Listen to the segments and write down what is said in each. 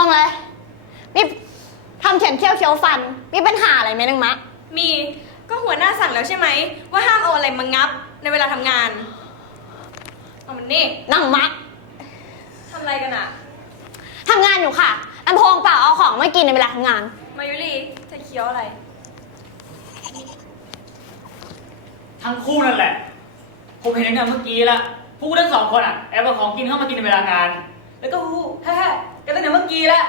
มองเลยนี่ทำเขียนเขี้ยวเคี้ยวฟัน มีปัญหาอะไรไหมนังมะ มีก็หัวหน้าสั่งแล้วใช่ไหม ว่าห้ามเอาอะไรมางับในเวลาทำงาน เอามันนี่นังมะทำอะไรกันอะทำงานอยู่ค่ะลำโพงเปล่าเอาของมากินในเวลาทำงาน มายุรีเธอเคี้ยวอะไร ทั้งคู่นั่นแหละ ผมเห็นกันเมื่อกี้ละพวกคุณทั้งสองคนอะ แอบเอาของกินเข้ามากินในเวลางาน แล้วก็ฮู้แฮ่ๆกันตั้งแต่เมื่อกี้ละ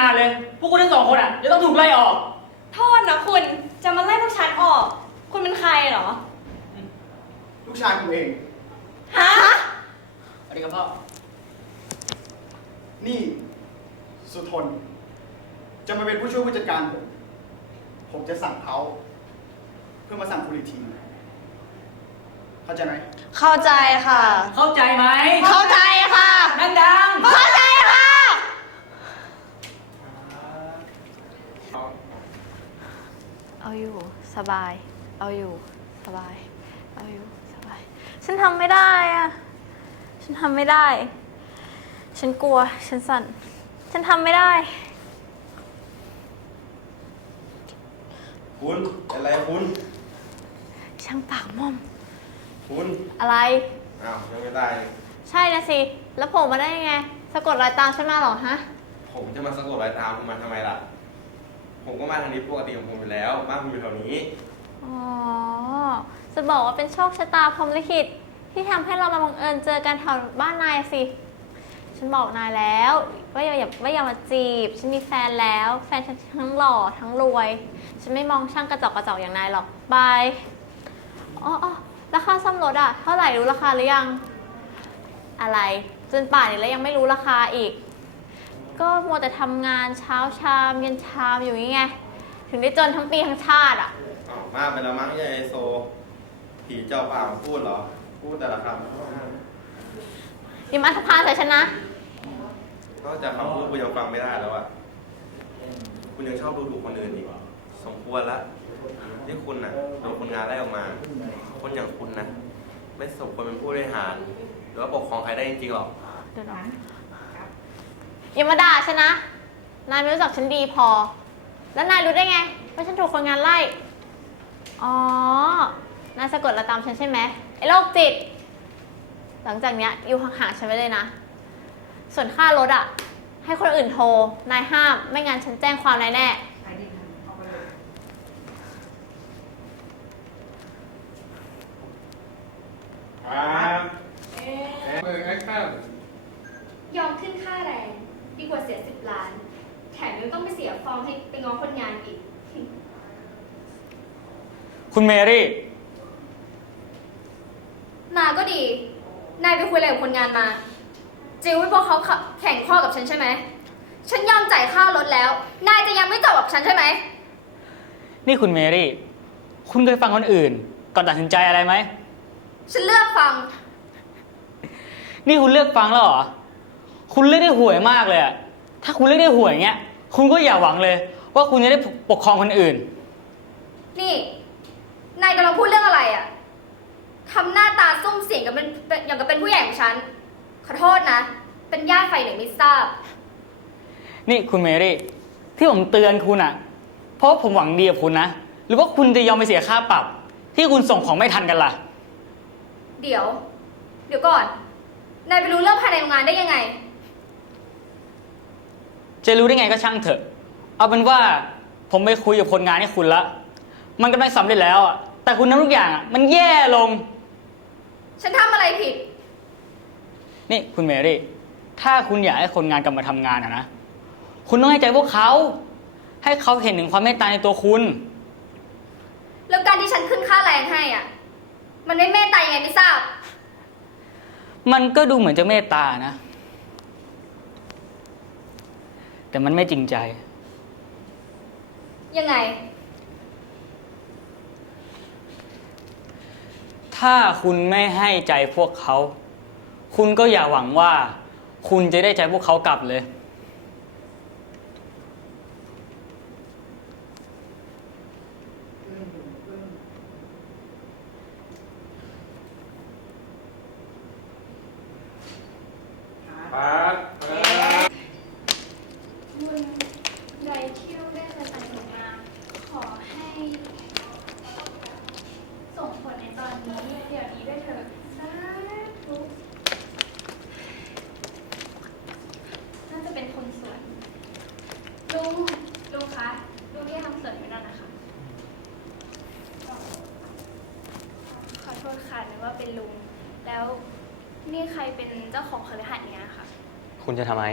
ไม่ตั้งใจทำงานเลย พวกคุณทั้งสองคนอะจะต้องถูกไล่ออก โทษนะคุณจะมาไล่พวกฉันออก คุณเป็นใครเหรอ ลูกชายผมเอง ฮะ สวัสดีครับพ่อ นี่ สุทน จะมาเป็นผู้ช่วยผู้จัดการผม ผมจะสั่งเขาเพื่อมาสั่งคุณอีกทีเข้าใจไหม เข้าใจค่ะ เข้าใจไหมเข้าใจค่ะ ดังเข้าใจค่ะ เอาอยู่สบาย เอาอยู่สบาย เอาอยู่สบาย ฉันทำไม่ได้อะฉันทำไม่ได้ ฉันกลัว ฉันสั่น ฉันทำไม่ได้ คุณเป็นไรคุณช่างปากม่อม คุณอะไร อ้าวยังไม่ได้ใช่นะสิ แล้วผมมาได้ยังไง สะกดรอยตามฉันมาเหรอฮะ ผมจะมาสะกดรอยตามคุณมาทำไมล่ะ ผมก็มาทางนี้ปกติของผมอยู่แล้ว บ้านผมอยู่แถวนี้ อ๋อ จะบอกว่าเป็นโชคชะตาพรหมลิขิตที่ทำให้เรามาบังเอิญเจอกันแถวบ้านนายสิ ฉันบอกนายแล้วว่าอย่าอย่าว่าอย่ามาจีบ ฉันมีแฟนแล้ว แฟนฉันทั้งหล่อทั้งรวย ฉันไม่มองช่างกระจอกกระจอกอย่างนายหรอกบายอ๋ออ๋อราคาซ่อมรถอะเท่าไหร่รู้ราคาหรือยัง อะไรจนป่านนี้แล้วยังไม่รู้ราคาอีก ก็มัวแต่ทำงานเช้าชามเย็นชามอยู่อย่างงี้ไงถึงได้จนทั้งปีทั้งชาติอะอ้าวมากไปแล้วมั้งยายไอโซ ผีเจ้าป่ามาพูดเหรอ พูดแต่ละคอย่ามาทักพานใส่ฉันนะำนอกจากคำพูดคุณยังฟังไม่ได้แล้วอะคุณยังชอบดูถูกคนอื่นอีกสมควรละที่คุณน่ะโดนคนงานไล่ออกมา คนอย่างคุณนะไม่สมควรเป็นผู้บริหาร หรือว่าปกครองใครได้จริงๆหรอก เดี๋ยวน้อง อย่ามาด่าฉันนะ นายไม่รู้จักฉันดีพอ แล้วนายรู้ได้ไงว่าฉันถูกคนงานไล่ อ๋อ นายสะกดรอยตามฉันใช่ไหมไอ้โรคจิต หลังจากเนี้ยอยู่ห่างๆฉันไว้เลยนะ ส่วนค่ารถอะให้คนอื่นโทร นายห้าม ไม่งั้นฉันแจ้งความนายแน่ ครับมือแอคชั่น ยอมขึ้นค่าแรง ดีกว่าเสียสิบล้าน แถมยังต้องไปเสียฟอร์มให้ไปง้อคนงานอีก คุณเมรี่นาก็ดี นายไปคุยอะไรกับคนงานมา จิวไม่พวกเขาขับแข่งข้อกับฉันใช่ไหม ฉันยอมจ่ายค่ารถแล้ว นายจะยังไม่จบกับฉันใช่ไหม นี่คุณเมรี่ คุณเคยฟังคนอื่น ก่อนตัดสินใจอะไรไหม ฉันเลือกฟัง นี่คุณเลือกฟังแล้วเหรอ คุณเลือกได้ห่วยมากเลยอะถ้าคุณเลือกได้ห่วยอย่างเงี้ย คุณก็อย่าหวังเลย ว่าคุณจะได้ปกครองคนอื่น นี่ นายกำลังพูดเรื่องอะไรอะทำหน้าตาซุ่มเสียงกับเป็นเป็นอย่างกับเป็นผู้ใหญ่ของฉัน ขอโทษนะ เป็นญาติใครหรือไม่ทราบ นี่คุณเมรี่ ที่ผมเตือนคุณอะเพราะผมหวังดีกับคุณนะ หรือว่าคุณจะยอมไปเสียค่าปรับ ที่คุณส่งของไม่ทันกันล่ะ เดี๋ยว เดี๋ยวก่อน นายไปรู้เรื่องภายในโรงงานได้ยังไง จะรู้ได้ไงก็ช่างเถอะ เอาเป็นว่าผมไปคุยกับคนงานให้คุณละ มันกำลังสำเร็จแล้วอะแต่คุณทำทุกอย่างอะมันแย่ลง ฉันทำอะไรผิด นี่คุณเมรี่ ถ้าคุณอยากให้คนงานกลับมาทำงานอะนะ คุณต้องให้ใจพวกเขา ให้เขาเห็นถึงความเมตตาในตัวคุณ แล้วการที่ฉันขึ้นค่าแรงให้อะ มันไม่เมตตายังไงไม่ทราบ มันก็ดูเหมือนจะเมตตานะ แต่มันไม่จริงใจ ยังไง ถ้าคุณไม่ให้ใจพวกเขา คุณก็อย่าหวังว่า คุณจะได้ใจพวกเขากลับเลย เจ้าของคฤหาสน์เนี้ย ค่ะคุณจะทำไม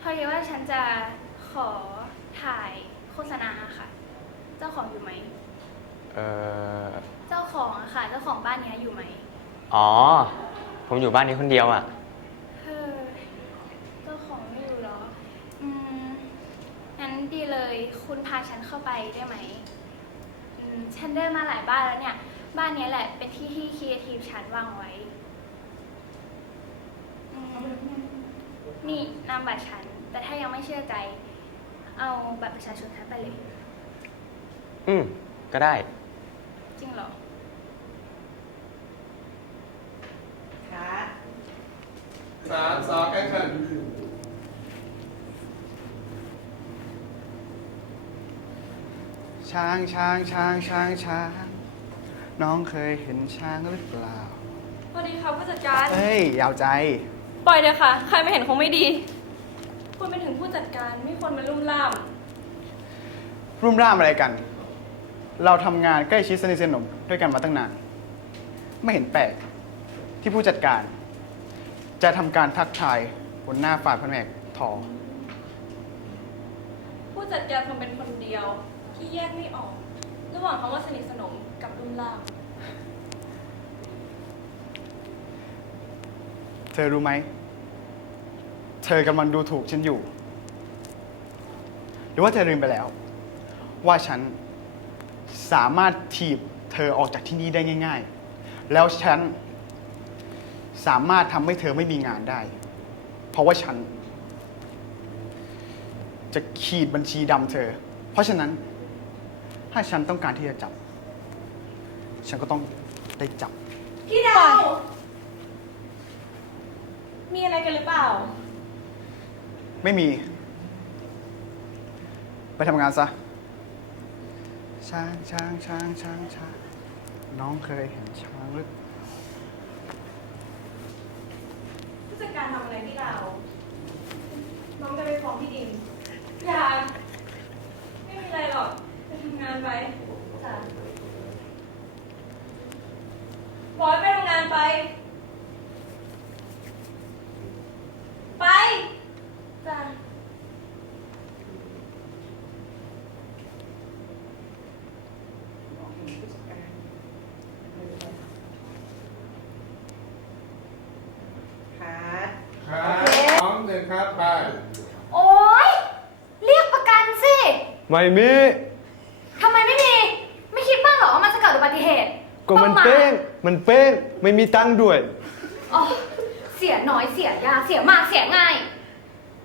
พอดีว่าฉันจะขอถ่ายโฆษณาค่ะ เจ้าของอยู่ไหม เออเจ้าของอะค่ะ เจ้าของบ้านเนี้ยอยู่ไหมอ๋อ ผมอยู่บ้านนี้คนเดียวอะ เออเจ้าของไม่อยู่เหรอ อืมงั้นดีเลย คุณพาฉันเข้าไปได้ไหมอืมฉันเดินมาหลายบ้านแล้วเนี่ย บ้านเนี้ยแหละเป็นที่ที่ครีเอทีฟฉันวางไว้อืม นี่นามบัตรฉัน แต่ถ้ายังไม่เชื่อใจ เอาบัตรประชาชนฉันไปเลย อืม ก็ได้ จริงเหรอสามสองแอคชั่นช้างช้างช้างช้างช้าง น้องเคยเห็นช้างหรือเปล่า สวัสดีค่ะผู้จัดการ เฮ้ย ยาวใจ ปล่อยเลยค่ะ ใครไม่เห็นคงไม่ดี คุณเป็นถึงผู้จัดการไม่ควรมาลุ่มล่าม รุ่มร่ามอะไรกัน เราทำงานใกล้ชิดสนิทสนมด้วยกันมาตั้งนาน ไม่เห็นแปลกที่ผู้จัดการ จะทำการทักทายบนหน้าฝ่าแผนกทอ ผู้จัดการคงเป็นคนเดียวที่แยกไม่ออก ระหว่างคำว่าสนิทสนมกับลุ่มล่าม เธอรู้ไหม เธอกำลังดูถูกฉันอยู่ หรือว่าเธอลืมไปแล้ว ว่าฉันสามารถถีบเธอออกจากที่นี่ได้ง่าย ๆ แล้วฉันสามารถทำให้เธอไม่มีงานได้ เพราะว่าฉัน จะขีดบัญชีดำเธอ เพราะฉะนั้น ถ้าฉันต้องการที่จะจับ ฉันก็ต้องได้จับ พี่ดาว มีอะไรกันหรือเปล่า ไม่มี ไปทำงานซะ ช้างช้างช้างช้างช้างน้องเคยเห็นช้างหรือผู้จัดการทำอะไรพี่ดาวน้องจะไปฟ้องพี่ดินอย่าไม่มีอะไรหรอกไปทำงานไปจ้ะบอยไปทำงานไป ไป จ้ะ ครับสองหนึ่งครับไป โอ๊ย เรียกประกันสิ ไม่มี ทำไมไม่มี ไม่คิดบ้างเหรอว่ามันจะเกิดอุบัติเหตุก็มันต้องาเป้ง มันเป้ง ไม่มีตังค์ด้วย อ๋อเสียน้อยเสียยากเสียมากเสียง่าย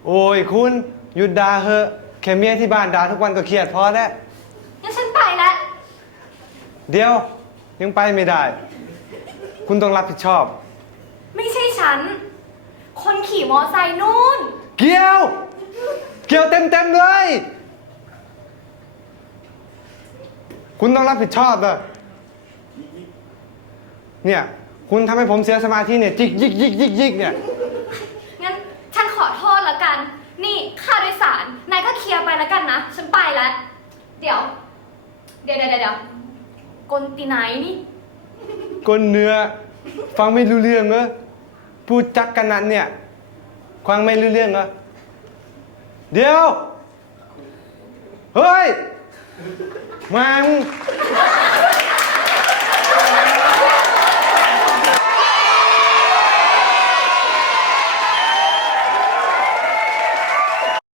โอ้ยคุณหยุดด่าเหอะแค่เมียที่บ้านด่าทุกวันก็เครียดพอแล้ว งั้นฉันไปแล้ว เดี๋ยว ยังไปไม่ได้ คุณต้องรับผิดชอบ ไม่ใช่ฉัน คนขี่มอไซค์นู่น เกี่ยว เกี่ยวเต็มเต็มๆเลย คุณต้องรับผิดชอบอะเนี่ย คุณทำให้ผมเสียสมาธิเนี่ย จิกยิกยิกยิกยิกเนี่ย งั้นฉันขอโทษแล้วกัน นี่ค่าโดยสาร นายก็เคลียร์ไปแล้วกันนะ ฉันไปแล้ว เดี๋ยว เดี๋ยวเดี๋ยวเดี๋ยวกลตีไหนนี่ ก้นเนื้อ ฟังไม่รู้เรื่องเหรอพูดจักกันนั้นเนี่ยฟังไม่รู้เรื่องเหรอเดี๋ยว เฮ้ย มามึง